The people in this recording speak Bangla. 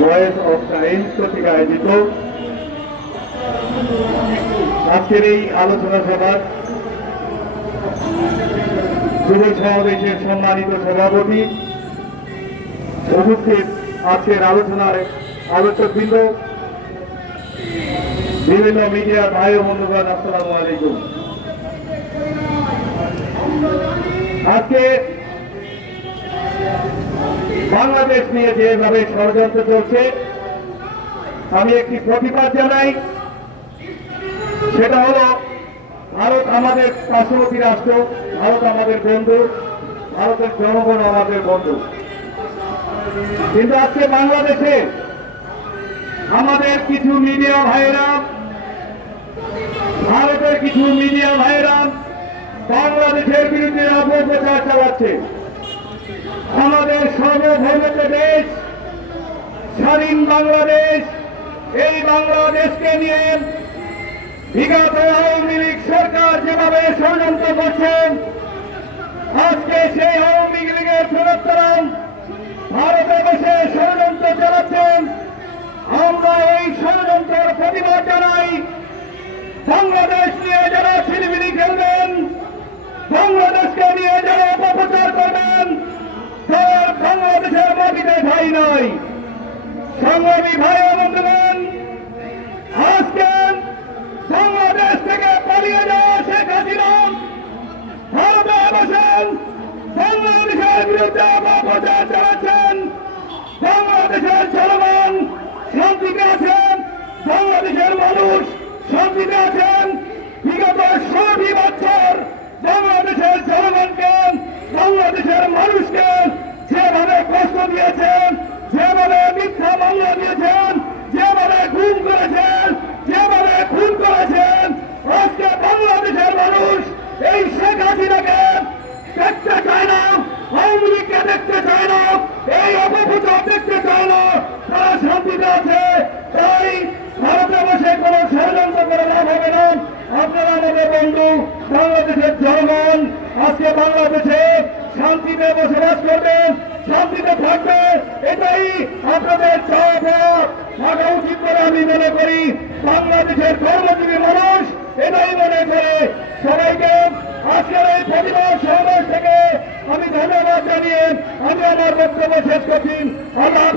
ভয়েস অফ টাইমস কর্তৃক আয়োজিত আজকের এই আলোচনা সভার যুব সমাবেশের সম্মানিত সভাপতি, উপস্থিত আজকের আলোচনায় আলোচকবৃন্দ, বিভিন্ন মিডিয়া ভাই ও বন্ধুগণ, আসসালামু আলাইকুম। আজকে বাংলাদেশ নিয়ে যেভাবে ষড়যন্ত্র চলছে, আমি একটি প্রতিবাদ জানাই। সেটা হলো, ভারত আমাদের পার্শ্ববর্তী রাষ্ট্র, ভারত আমাদের বন্ধু, ভারতের জনগণ আমাদের বন্ধু। কিন্তু আজকে বাংলাদেশে আমাদের কিছু মিডিয়া ভাইয়েরা, ভারতের কিছু মিডিয়া ভাইয়েরা বাংলাদেশের বিরুদ্ধে অপপ্রচার চালাচ্ছে। আমাদের সার্বভৌমত্ব দেশ, স্বাধীন বাংলাদেশ, এই বাংলাদেশকে নিয়ে বিগত আওয়ামী লীগ সরকার যেভাবে ষড়যন্ত্র করছেন, আজকে সেই আওয়ামী লীগের প্রবর্তন ভারতে বসে ষড়যন্ত্র চালাচ্ছেন। আমরা এই ষড়যন্ত্রের প্রতিবাদ জানাই। বাংলাদেশ নিয়ে যারা ছিলিমিলি খেলবেন, বাংলাদেশকে নিয়ে যারা অপপ্রচার করবেন, তারা বাংলাদেশের মাটিতে ঠাঁই নাই। সংগ্রামী ভাই ও বন্ধুগণ, আজকে বাংলাদেশ থেকে পালিয়ে যাওয়া শেখ হাসিনা ভারতে বসেন বাংলাদেশের বিরুদ্ধে অপপ্রচার চালাচ্ছেন। বাংলাদেশের জনগণ শান্তিতে আছেন, বাংলাদেশের মানুষ শান্তিতে আছেন। বিগত 16 বছর বাংলাদেশের জনগণকে, বাংলাদেশের মানুষকে যেভাবে কষ্ট দিয়েছেন, যেভাবে মিথ্যা মামলা দিয়েছেন, যেভাবে গুম করেছেন, যেভাবে খুন করেছেন, আজকে বাংলাদেশের মানুষ এই শেখ হাসিনাকে দেখতে চায় না, আওয়ামী লীগকে দেখতে চায় না, এই অপপ্রচার দেখতে চায় না। তারা শান্তিতে আছে। তাই ভারতে বসে কোন ষড়যন্ত্র করে লাভ হবে না। আপনারা আমাদের বন্ধু, বাংলাদেশের জনগণ আজকে বাংলাদেশে শান্তিতে বসবাস করবেন, শান্তিতে থাকবে, এটাই আপনাদের থাকা উচিত বলে আমি মনে করি। বাংলাদেশের কর্মজীবী মানুষ এটাই মনে করে। সবাইকে আজকের এই প্রতিবাদ সমাবেশ থেকে আমি ধন্যবাদ জানিয়ে আমি আমার বক্তব্য শেষ করছি। আল্লাহ।